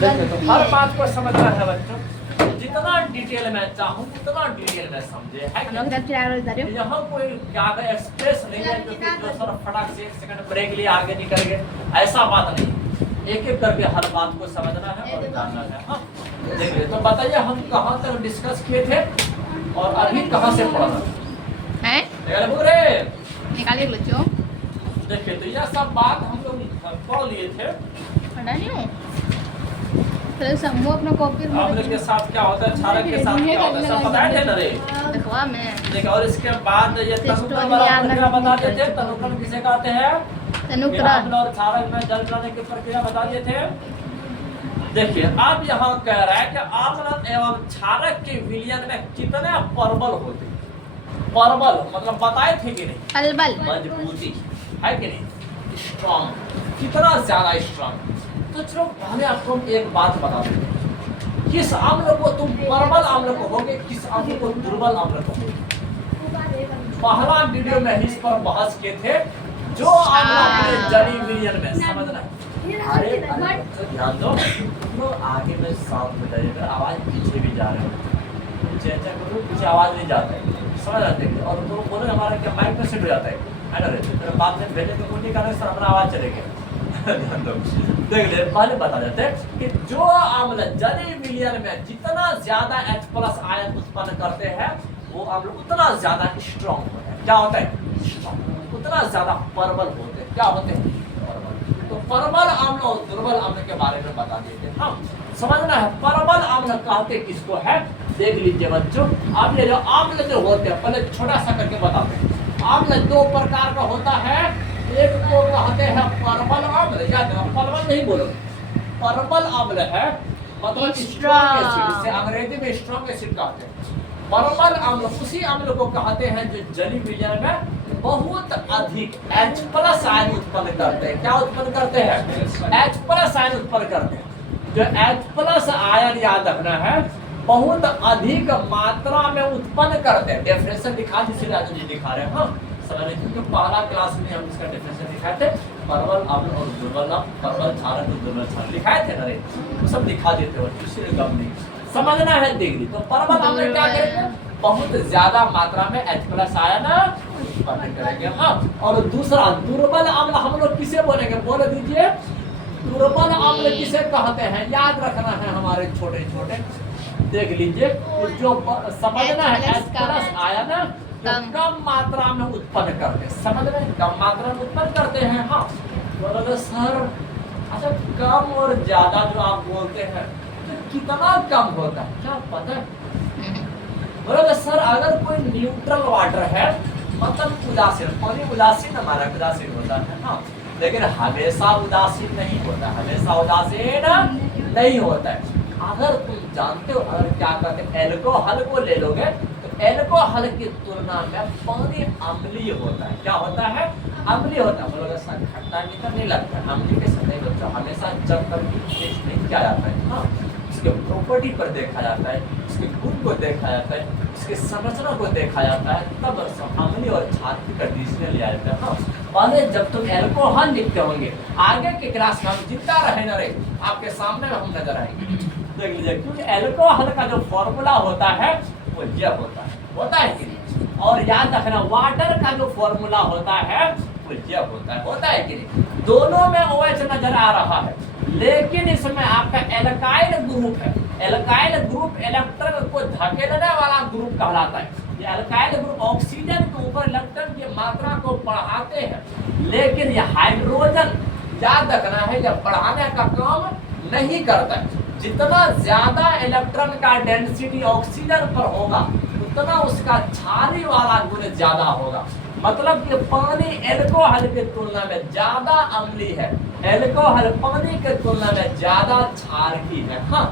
देखिए तो हर बात को समझना है बच्चों, जितना डिटेल में चाहूँ उतना डिटेल में समझे, है कि यहाँ कोई ज्यादा एक्सप्रेस नहीं है जो कि जो सर फटाक से 1 सेकंड ब्रेक लिए आगे निकल गए, ऐसा बात नहीं। एक एक करके हर बात को समझना है और जानना है। हाँ देखिए तो बताइए हम कहाँ तक डिस्कस किए थे और अभी कहाँ से पढ़ा है पूरे निकालिए बच्चों। देखिए तो यह सब बात हम लोग पढ़ लिए थे। पढ़ा नहीं हूँ तो समूह अपना कॉपी आमले के साथ क्या होता है, क्षारक के साथ क्या होता है, सब बताए थे ना रे। देखवा मैं देखो और इसके बाद ये तनुक्रम वाला प्रक्रिया बता देते हैं। तनुक्रम किसे कहते हैं? तनुक्रम और क्षारक में जल बनाने की प्रक्रिया बता दिए थे। देखिए अब यहाँ कह रहा है कि आम्ल एवं क्षारक के विलयन में कितने परबल होते हैं। परबल मतलब बताए थे कि नहीं? अलबल मजबूती है कि नहीं, स्ट्रॉन्ग, कितना ज्यादा स्ट्रॉन्ग। तो चलो पहले आपको हम एक बात बता देते हैं, किस अम्ल को तुम परबल अम्ल कहोगे, किस अम्ल को दुर्बल अम्ल कहोगे। पहला वीडियो में इस पर बहस किए थे, जो अम्ल अपने जली विलयन में समझना है। अरे ध्यान दो तो आगे में साउंड में जाइएगा, आवाज पीछे भी जा रहे हो, चेंजा करो पीछे आवाज नहीं जाता है, समझ आते हैं। और तो बोले हमारा क्या माइक में सेट हो जाता है ना रे, फिर बाद में भेजे तो नहीं करने सर हमारा आवाज चलेगा। देख ले पहले बता देते हैं कि जो अम्ल जलीय विलयन में जितना ज्यादा H+ आयन उत्पन्न करते हैं वो अम्ल उतना ज्यादा स्ट्रॉन्ग होता है। क्या होता है? स्ट्रॉन्ग। उतना ज्यादा परबल होते हैं। क्या होते हैं? परबल। तो परबल अम्ल और दुर्बल अम्ल के बारे में बता दिए थे। हाँ समझना है परबल अम्ल कहते किसको है, देख लीजिए बच्चों। अब ये जो अम्ल जो होते हैं पहले छोटा सा करके बताते हैं। अम्ल 2 प्रकार का होता है, एक को कहते हैं परबल अम्ल, याद है परबल नहीं बोलो, परबल अम्ल है मतलब स्ट्रॉन्ग एसिड, इसे अंग्रेजी में स्ट्रॉन्ग एसिड कहते हैं। परबल अम्ल उसी अम्ल को कहते हैं जो जलीय विलयन में बहुत अधिक H+ आयन उत्पन्न करते हैं। क्या उत्पन्न करते हैं? H+ आयन उत्पन्न करते हैं। जो H+ आयन याद रखना है बहुत अधिक मात्रा में उत्पन्न करते हैं। डेफिनेशन दिखा जिसे राजू जी दिखा रहे हैं। हाँ समझ क्योंकि पहला क्लास में हम इसका डेफिनेशन दिखाए थे, परबल अम्ल और दुर्बल अम्ल, परबल क्षारक और दुर्बल क्षारक लिखाए थे ना रे, वो सब दिखा देते हो, इसलिए गम नहीं समझना है डिग्री। तो परबल अम्ल क्या करेंगे, बहुत ज्यादा मात्रा में H+ आयन उत्पन्न करेंगे। हाँ और दूसरा दुर्बल अम्ल हम लोग किसे बोलेंगे, बोल दीजिए। दुर्बल अम्ल किसे कहते हैं, याद रखना है हमारे छोटे छोटे, देख लीजिए जो समझना है H+ आयन कम मात्रा में उत्पन्न करते हैं। समझ रहे हैं, कम मात्रा में उत्पन्न करते हैं। हाँ बोलोगे सर अच्छा कम और ज्यादा जो आप बोलते हैं तो कितना कम होता है, क्या पता है? बोलोगे सर अगर कोई न्यूट्रल वाटर है मतलब उदासीन, पानी उदासीन हमारा उदासीन होता है। हाँ लेकिन हमेशा उदासीन नहीं होता, हमेशा उदासीन नहीं होता है। अगर तुम जानते हो अगर क्या कहते हैं, एल्कोहल को ले लोगे तो एल्कोहल की तुलना में पानी अम्लीय होता है। क्या होता है? अम्लीय होता है। बोलोगे सर खट्टा मीठा नहीं लगता, अम्लीय के साथ बच्चों हमेशा जब तक टेस्ट नहीं किया जाता है। हाँ इसके प्रॉपर्टी पर देखा जाता है, इसके गुण को देखा जाता है, इसके संरचना को देखा जाता है, तब अम्लीय और क्षारीय का डिसीजन लिया जाता है। हाँ पहले जब तुम एल्कोहल लिखते होंगे आगे के क्लास में हम जितना रहे न रहे आपके सामने में हम नजर आएंगे, देख लीजिए। क्योंकि एल्कोहल का जो फॉर्मूला होता है वो यह होता है कि नहीं? और याद रखना वाटर का जो फॉर्मूला होता है वो यह होता है कि नहीं? दोनों में OH नजर आ रहा है लेकिन इसमें आपका एल्काइल ग्रुप है। एल्काइल ग्रुप इलेक्ट्रॉन को धकेलने वाला ग्रुप कहलाता है। ये एल्काइल ग्रुप ऑक्सीजन के ऊपर इलेक्ट्रॉन की मात्रा को बढ़ाते हैं लेकिन ये हाइड्रोजन याद रखना है यह बढ़ाने का काम नहीं करता है। जितना ज्यादा इलेक्ट्रॉन का डेंसिटी ऑक्सीजन पर होगा उतना उसका क्षारीय वाला गुण ज्यादा होगा। मतलब कि पानी एल्कोहल की तुलना में ज्यादा अम्लीय है, एल्कोहल पानी की तुलना में ज्यादा क्षारकीय है। हाँ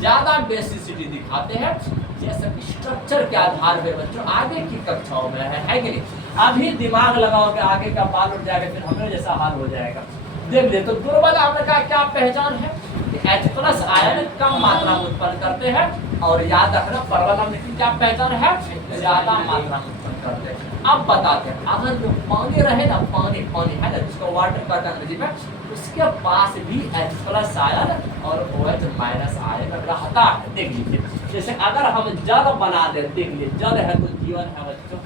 ज्यादा बेसिसिटी दिखाते हैं। जैसे कि स्ट्रक्चर के आधार पर बच्चों आगे की कक्षाओं में है कि नहीं? अभी दिमाग लगाओगे आगे का बाल उठ जाएगा फिर हमें जैसा हाल हो जाएगा। देख ले तो दुर्बल अम्ल का क्या पहचान है, H+ आयन कम मात्रा में उत्पन्न करते हैं। और याद रखना परबल अम्ल की क्या पहचान है, ज्यादा मात्रा में उत्पन्न करते हैं। अब बताते हैं अगर जो पानी रहे ना, पानी है ना जिसको वाटर कहते हैं अंग्रेजी में, उसके पास भी H+ आयन और OH- रहता है। देख लीजिए, जैसे अगर हम जल बना दे, देख लीजिए जल है तो जीवन है बच्चों,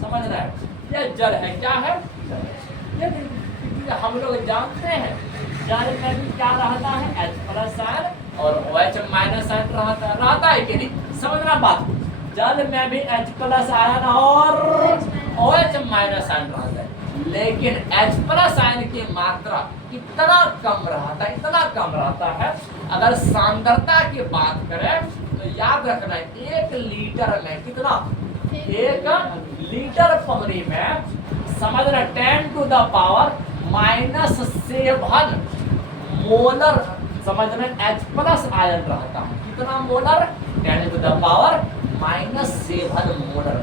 समझ रहे हैं? ये जल है, क्या है? ये हम लोग जानते हैं जल में भी क्या रहता है, H+ आयन और OH- आयन रहता है कि नहीं? समझना बात को। जल में भी H+ आयन और OH- आयन रहता है, लेकिन H+ आयन की मात्रा इतना कम रहता है। अगर सांद्रता की बात करें तो याद रखना, 1 लीटर में कितना, 1 लीटर पानी में समझना 10⁻⁻7 मोलर समझना H+ आयन रहता है। कितना मोलर? 10⁻⁻7 मोलर।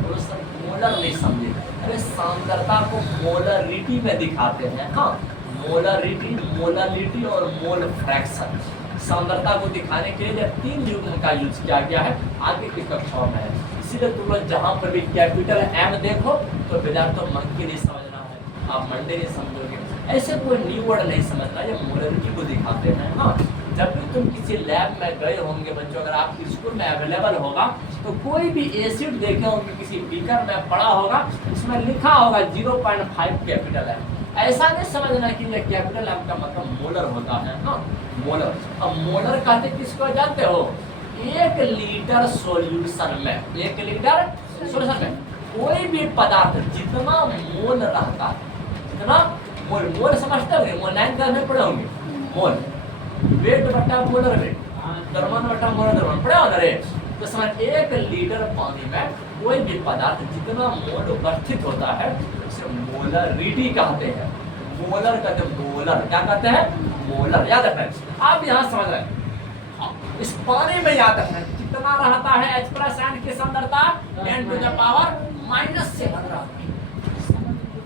मोलर नहीं समझे, अरे सांद्रता को मोलरिटी में दिखाते हैं। हाँ, मोलरिटी और मोल फ्रैक्शन सांद्रता को दिखाने के लिए 3 युग्म का यूज किया गया है, आगे की कक्षाओं में है। इसीलिए तुम लोग जहाँ पर भी कैपिटल M देखो तो बेजार तो मंकी नहीं समझना है, आप मंडे नहीं समझोगे, ऐसे कोई न्यू वर्ड नहीं समझना, ये मोलरिटी को दिखाते हैं। हाँ, जब भी तुम किसी लैब में गए होंगे बच्चों, अगर आपके स्कूल में अवेलेबल होगा तो कोई भी एसिड देखे होंगे, किसी बीकर में पड़ा होगा, उसमें लिखा होगा 0.5 कैपिटल M। ऐसा नहीं समझना कि ये कैपिटल M का मतलब मोलर होता है। हाँ, मोलर। अब मोलर कहते किसको जानते हो? 1 लीटर सॉल्यूशन में, 1 लीटर सॉल्यूशन में कोई भी पदार्थ जितना मोल रहता है, जितना मोल समझते होंगे, मोल 9 क्लास में पढ़े होंगे, मोल वेट बटा मोलर वेट, द्रव्यमान बटा मोलर द्रव्यमान पढ़े हो ना रे? तो समझ 1 लीटर पानी में कोई भी पदार्थ जितना मोल उपस्थित होता है उसे मोलरिटी कहते हैं। मोलर कहते हैं, मोलर क्या कहते हैं? मोलर। याद रखना, आप यहाँ समझ रहे हैं, इस पानी में याद रखना कितना रहता है H+ आयन की सांद्रता, 10⁻⁻7 रहता है।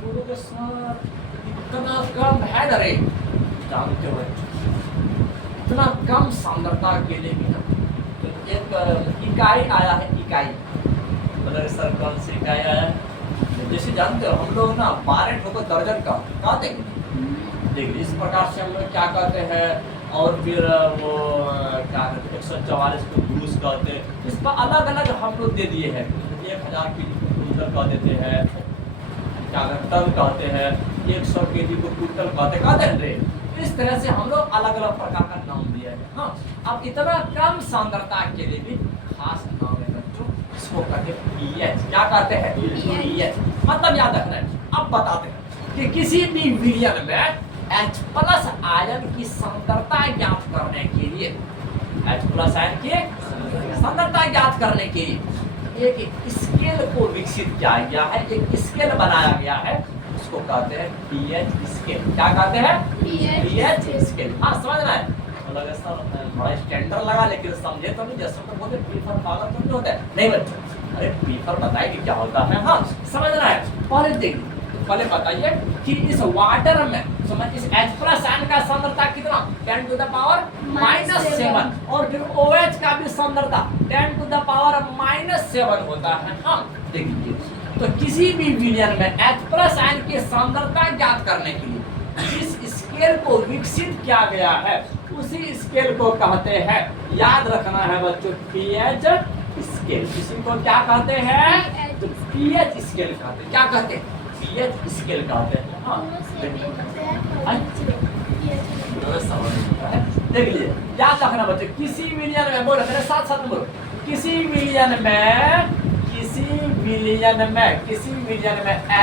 बोलोगे सर इतना कम है ना रे? जानते हो इतना कम सांद्रता के लिए भी ना तो एक इकाई आया है, इकाई मतलब सर कौन सी इकाई आया है? जैसे जानते हो हम लोग ना 12 ठोको दर्जन का कहते हैं, देखिए इस प्रकार से हम लोग क्या कहते हैं, और फिर वो क्या कहते हैं 144 को क्रूज कहते हैं। इसका अलग अलग हम लोग दे दिए हैं, 1000 की क्विंटल कह देते हैं, क्या टन कहते हैं, 100 केजी को क्विंटल कहते हैं रे। इस तरह से हम लोग अलग अलग प्रकार का नाम दिया है। हाँ, अब इतना कम सांद्रता के लिए भी खास नाम है बच्चों, इसको कहते हैं pH। क्या कहते हैं? pH। मतलब याद रखना है। अब बताते हैं कि किसी भी विलयन में H+ आयन की सांद्रता ज्ञात करने के लिए, H+ आयन की सांद्रता ज्ञात करने के लिए एक स्केल को विकसित किया गया है, एक स्केल बनाया गया है, उसको कहते हैं pH स्केल। क्या कहते हैं? pH scale. हाँ, समझना है, मतलब ऐसा बड़ा स्टैंडर्ड लगा, लेकिन समझे तो नहीं, जैसे तो बोलते पीफर पागल तो नहीं होता है, नहीं बच्चों, अरे पीफर बताएगी क्या होता है। हाँ, समझना है। पहले देखिए, पहले बताइए कि इस वाटर में समझ इस H+ आयन का सांद्रता कितना, 10⁻⁻7 और फिर OH का भी सांद्रता 10⁻⁻7 होता है। हाँ, देखिए, तो किसी भी विलयन में H+ आयन की सांद्रता ज्ञात करने के लिए जिस स्केल को विकसित किया गया है उसी स्केल को कहते हैं, याद रखना है बच्चों, pH स्केल। इसी को क्या कहते हैं? तो pH स्केल कहते हैं। क्या कहते हैं? pH स्केल कहते हैं। हाँ, देख लीजिए, याद रखना बच्चों, किसी विलयन में, बोलो मेरे साथ साथ बोलो, किसी विलयन में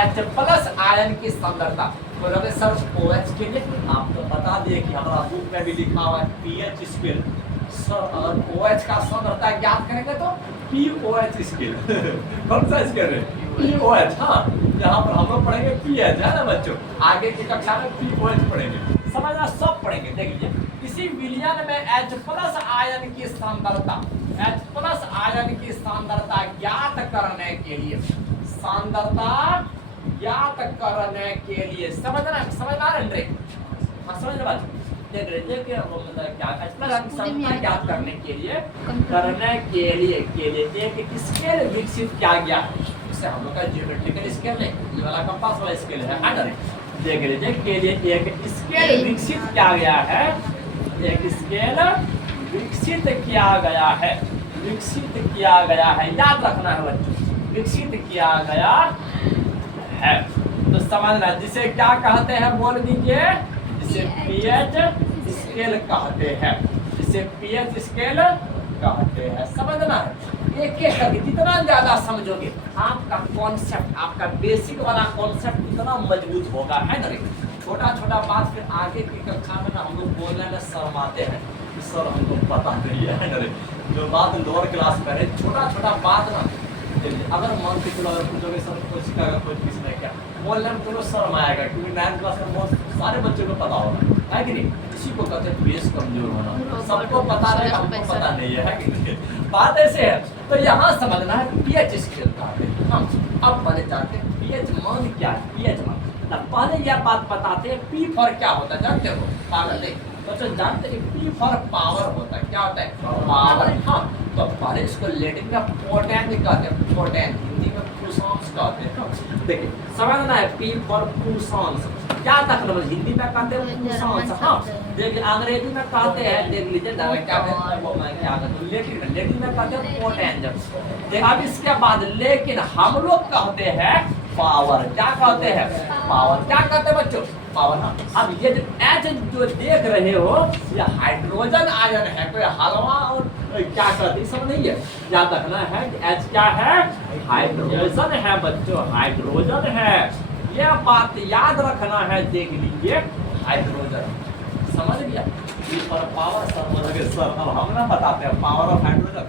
H+ आयन की सांद्रता, बोलोगे सर OH के लिए आप तो बता दिए कि हमारा बुक में भी लिखा हुआ है pH स्केल। सर अगर OH का सांद्रता ज्ञात करेंगे तो pOH स्केल। कौन सा स्केल है? pOH। हाँ, यहाँ पर हम लोग पढ़ेंगे pH, है ना बच्चों, आगे की कक्षा में pOH पढ़ेंगे, समझना, सब पढ़ेंगे। देख लीजिए, किसी विलयन में H+ आयन की सांद्रता, H+ आयन की सांद्रता ज्ञात करने के लिए, सांद्रता ज्ञात करने के लिए, समझना रे? हाँ, समझ बात। देख लीजिए कि वो मतलब क्या H+ आयन की सांद्रता ज्ञात करने के लिए एक स्केल विकसित किया गया है। इसे हम लोग का ज्योमेट्रिकल स्केल नहीं, ये वाला कंपास वाला स्केल है ना। देख लीजिए के लिए एक स्केल विकसित किया गया है, एक स्केल विकसित किया गया है, विकसित किया गया है, याद रखना है बच्चों, विकसित किया गया है। तो समझना, जिसे क्या कहते हैं बोल दीजिए, जिसे पीएच स्केल कहते हैं, जिसे पीएच स्केल कहते हैं। समझना है, एक एक करके जितना ज्यादा समझोगे आपका कॉन्सेप्ट, आपका बेसिक वाला कॉन्सेप्ट इतना मजबूत होगा, है ना रे। छोटा छोटा बात फिर आगे की कक्षा में ना हम लोग बोलने में शर्माते हैं कि सर हमको पता नहीं है ना रे। जो बात लोअर क्लास में है, छोटा छोटा बात ना, अगर मान के चलो, अगर पूछोगे सर कुछ का कुछ किस में क्या बोलने में तुमको शर्म आएगा, क्योंकि 9th क्लास में बहुत सारे बच्चों को पता होगा, है कि नहीं। इसी को कहते हैं बेस कमजोर होना, सबको पता रहेगा, हमको पता नहीं है कि नहीं। बात ऐसे है। तो यहाँ समझना है पीएच स्केल कहते हैं। हम अब पहले जानते हैं पीएच मान क्या है, पीएच मान। पहले यह बात बताते हैं पी फॉर क्या होता है, जानते हो पागल नहीं तो जानते हैं पी फॉर पावर होता है, क्या होता है पावर। हाँ, तो पहले इसको लैटिन में पोटेंट कहते हैं, पोटेंट हिंदी में पुरुषांश कहते हैं। देखिए समझना है पी फॉर पुरुषांश, क्या तक हिंदी में कहते हैं पुरुषांश। हाँ देखिए अंग्रेजी में कहते हैं, देख लीजिए क्या लैटिन में कहते हैं पोटेंट। अब इसके बाद लेकिन हम लोग कहते हैं पावर, क्या कहते हैं पावर, क्या कहते हैं बच्चों पावर। हाँ अब ये एच जो देख रहे हो ये हाइड्रोजन आयन है, कोई हलवा और क्या कहते हैं सब नहीं है, याद रखना है कि एच क्या है हाइड्रोजन है बच्चों, हाइड्रोजन है, यह बात याद रखना है। देख लीजिए हाइड्रोजन, समझ गया पर पावर सर बोल रहे सर, अब हम ना बताते हैं पावर ऑफ हाइड्रोजन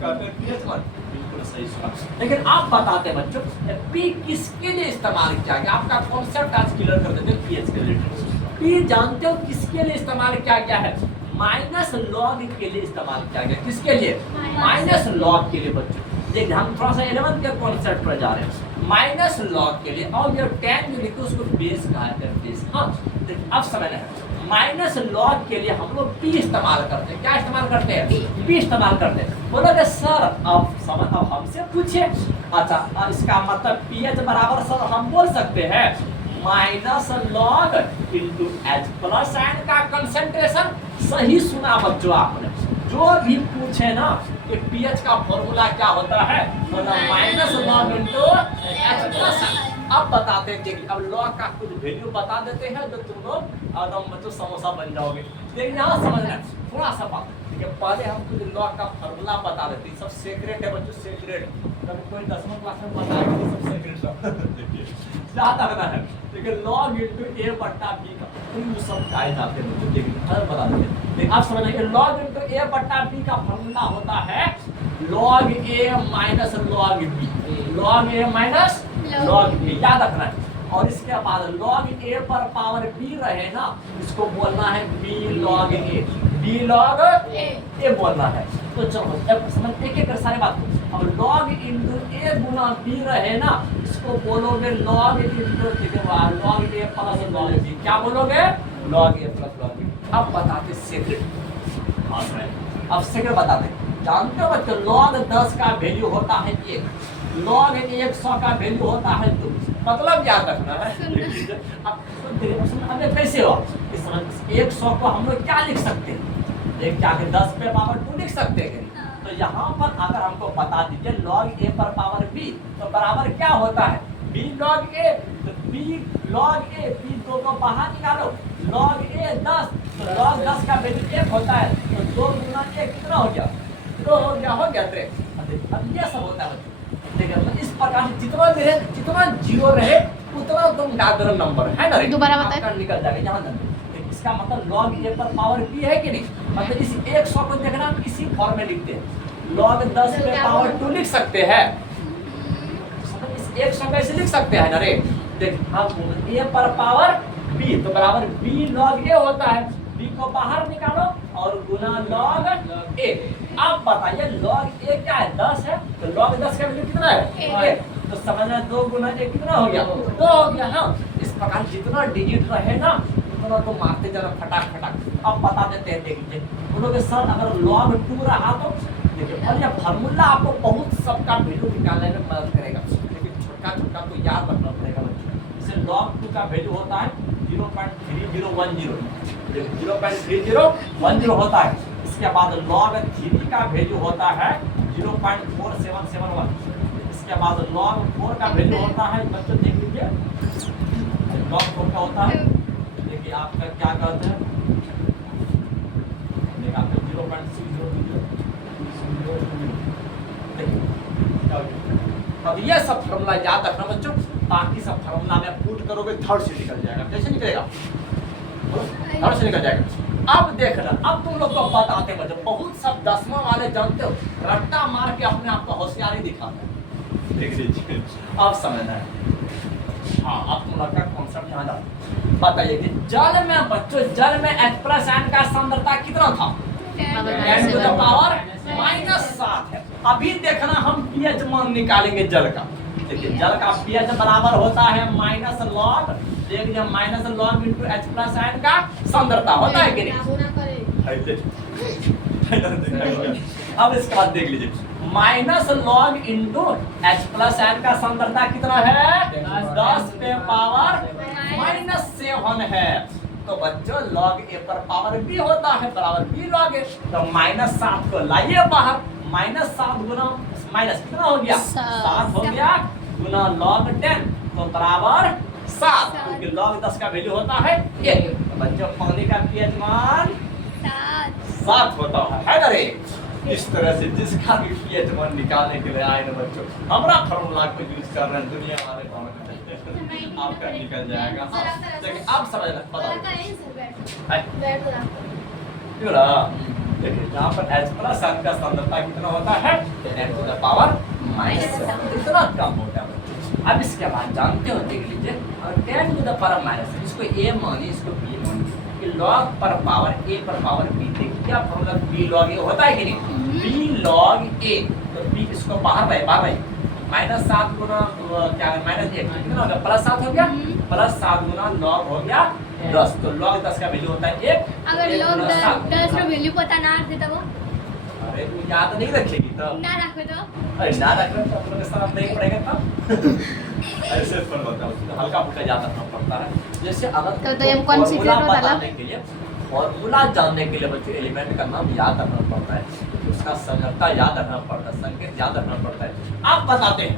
कहते हैं पीएच मान, बिल्कुल सही सुना। लेकिन आप बताते हैं बच्चों पी किसके लिए इस्तेमाल किया गया, आपका कॉन्सेप्ट आज क्लियर कर देते हैं पीएच के रिलेटेड। पी जानते हो किसके लिए इस्तेमाल किया गया है, माइनस लॉग के लिए इस्तेमाल किया गया, किसके लिए माइनस लॉग के लिए बच्चों। देखिए हम थोड़ा सा 11th के कॉन्सेप्ट पर जा रहे हैं, माइनस लॉग के लिए। और ये 10 जो लिखे उसको बेस कहा है, बेस। हाँ अब समझना है माइनस लॉग के लिए हम लोग पी इस्तेमाल करते हैं, क्या इस्तेमाल करते हैं पी इस्तेमाल करते हैं। बोलोगे सर अब समझ, अब हमसे पूछे, अच्छा अब इसका मतलब पीएच बराबर सर हम बोल सकते हैं minus log into H plus ion का कंसंट्रेशन। सही सुना बच्चों आपने, जो भी पूछे ना कि पीएच का फॉर्मूला क्या होता है, मतलब minus log into H plus ion. अब बताते हैं, देखिए अब लॉग का कुछ वैल्यू बता देते हैं जो तुम लोग एकदम बच्चों समोसा बन जाओगे। लेकिन यहाँ समझना थोड़ा सा बात, ठीक है पहले हम कुछ लॉग का फॉर्मूला बता देते हैं, सब सीक्रेट है बच्चों, सीक्रेट। कभी कोई 10वीं क्लास में बता दे सब सीक्रेट देखिए याद रखना है। देखिए लॉग इंटू ए बट्टा बी का तुम सब गाय जाते हैं बच्चों, देखिए बता देते हैं। लेकिन आप समझना कि लॉग इंटू ए बट्टा बी का फॉर्मूला होता है लॉग ए माइनस लॉग बी, लॉग ए माइनस लॉग बी, याद रखना है। और इसके बाद लॉग ए पर पावर बी रहे ना, इसको बोलना है बी लॉग ए, बी लॉग ए बोलना है। तो चलो अब समझ एक एक कर सारी बात। अब लॉग इंटू ए गुना बी रहे ना, इसको बोलोगे लॉग इंटू लॉग ए प्लस लॉग बी, क्या बोलोगे लॉग ए प्लस लॉग बी। अब बताते सेक्रेट, अब सेक्रेट बताते, जानते हो बच्चों लॉग 10 का वैल्यू होता है 1, लॉग 100 का वैल्यू होता है 2, मतलब याद रखना है। अब कैसे हो इस 100 को हम लोग क्या लिख सकते हैं, एक क्या 10 पे पावर 2 लिख सकते हैं। तो यहाँ पर अगर हमको बता दीजिए लॉग ए पर पावर बी तो बराबर क्या होता है बी लॉग ए, तो बी लॉग ए, बी 2 को बाहर निकालो, लॉग ए 10, तो लॉग 10 का वैल्यू 1 होता है, तो 2 गुना 1 कितना हो गया 2 हो गया 3। अब ये सब होता है देखिए, तो इस प्रकार से जितना जीरो रहे उतना तुम डाल नंबर, है ना, दोबारा बताएं, आपका निकल जाएगा यहाँ। इसका मतलब log ए पर पावर बी है कि नहीं, मतलब इस 100 को देखना हम इसी फॉर्म में लिखते हैं, log 10 पे पावर 2 लिख सकते हैं, इस 100 कैसे लिख सकते हैं ना रे। देख हम ए पर पावर बी तो बराबर बी log ए होता है, बी को बाहर निकालो और गुना log ए। अब बताइए log ए क्या है 10 है, तो log 10 का वैल्यू कितना है 1, तो समझना 2 गुना 1 कितना हो गया 2 हो गया। हाँ इस प्रकार जितना डिजिट रहे ना उतना तो मारते जाना फटाक फटाक। अब बता देते हैं, देख लीजिए बोलोगे सर अगर log 2 रहा तो देखिए, और यह फार्मूला आपको बहुत सबका वैल्यू निकालने में मदद करेगा, लेकिन छोटा छोटा तो याद रखना पड़ेगा बच्चों। जैसे log 2 का वैल्यू होता है 0.3010, 0.3010 होता है। इसके बाद log 3 का वैल्यू होता है 0.4771। इसके बाद log 4 का वैल्यू होता है, बच्चों देख लीजिए log 4 का होता है, देखिए आपका क्या कहते हैं, देखिए आपका 0.60 अब ये सब फॉर्मूला याद रखना बच्चों, बाकी सब फॉर्मूला में पुट करोगे थर्ड से निकल जाएगा। कैसे निकलेगा? थर्ड से निकल जाएगा। अब देखना, अब तुम लोग को बताते हैं बच्चों, बहुत सब 10वां वाले जानते हो रट्टा मार के अपने आप को होशियारी दिखाते हैं। देख लीजिए अब समझना है। हाँ, अब तुम लोग का कॉन्सेप्ट यहाँ जाता बताइए कि जल में बच्चों, जल में H+ का सांद्रता कितना था? 10 to the power -7 है। अभी देखना हम pH मान निकालेंगे जल का। देखिए जल का pH बराबर होता है माइनस लॉग, देखिए माइनस लॉग इंटू H+ का सांद्रता होता है कि नहीं? अब इसका बाद देख लीजिए माइनस लॉग इंटू H+ का सांद्रता कितना है? 10 पे पावर -7 है। तो बच्चों log a पर पावर b होता है बराबर b log a। तो -7 को लाइए बाहर, -7 गुना माइनस कितना हो गया? 7 हो गया गुना log 10 तो बराबर 7, क्योंकि log 10 का वैल्यू होता है 1। तो बच्चों पानी का pH मान 7 होता है ना रे? इस तरह से जिसका भी pH मान निकालने के लिए आए ना बच्चों, हमारा फॉर्मूला को यूज कर रहे हैं, दुनिया वाले आपका निकल जाएगा। देखिए आप समझना, बताओ क्यों ना? देखिए यहाँ पर H+ का सांद्रता कितना होता है? 10 to the power -7, इतना कम होता है। अब इसके बाद जानते हो, देख लीजिए 10 to the power -7, इसको a मानिए, इसको b मानिए, कि log पर पावर a पर पावर b। देखिए क्या फॉर्मूला b log a होता है कि नहीं? b log a, तो b इसको बाहर रहे -7 गुना क्या है -1 कितना हो गया? +7 हो गया, +7 गुना log हो गया 10। तो log 10 का वैल्यू होता है 1। अगर log 10 रो वैल्यू पता ना रखे तो? अरे तू याद नहीं रखेगी तो? ना रखे तो? अरे ना रखे तो हम लोग के साथ नहीं पड़ेगा तब। ऐसे पर बताओ, हल्का फुल्का याद रखना पड़ता है। जैसे अगर तो ये कौन सी फॉर्मूला बताना? बताने के लिए, फॉर्मूला जानने के लिए बच्चों एलिमेंट का नाम याद रखना पड़ता है, उसका संज्ञा याद रखना पड़ता है, संकेत याद रखना पड़ता है। आप बताते हैं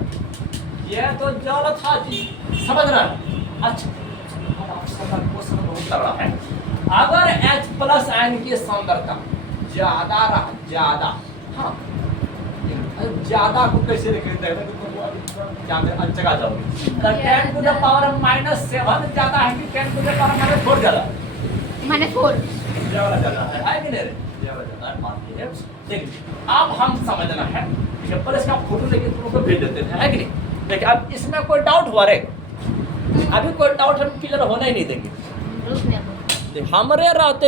ये तो जल था जी, समझ रहे हैं? अच्छा अब आपका क्वेश्चन बहुत तगड़ा है। अगर H+ की सांद्रता ज्यादा रहा, ज्यादा, हाँ ज्यादा को कैसे लिखेंगे? क्या जगह जाओगे? 10 to the power -7 ज्यादा है कि 10 to the power -4 ज्यादा? -4 ज्यादा है कि नहीं? ज्यादा है, मान लीजिए। देखिए अब हम समझना है, पर इसका फोटो लेके तुम लोग को भेज देते हैं, है कि नहीं? देखिए अब इसमें कोई डाउट हुआ रे? अभी कोई डाउट हम क्लियर होना ही नहीं देंगे। हमारे रहते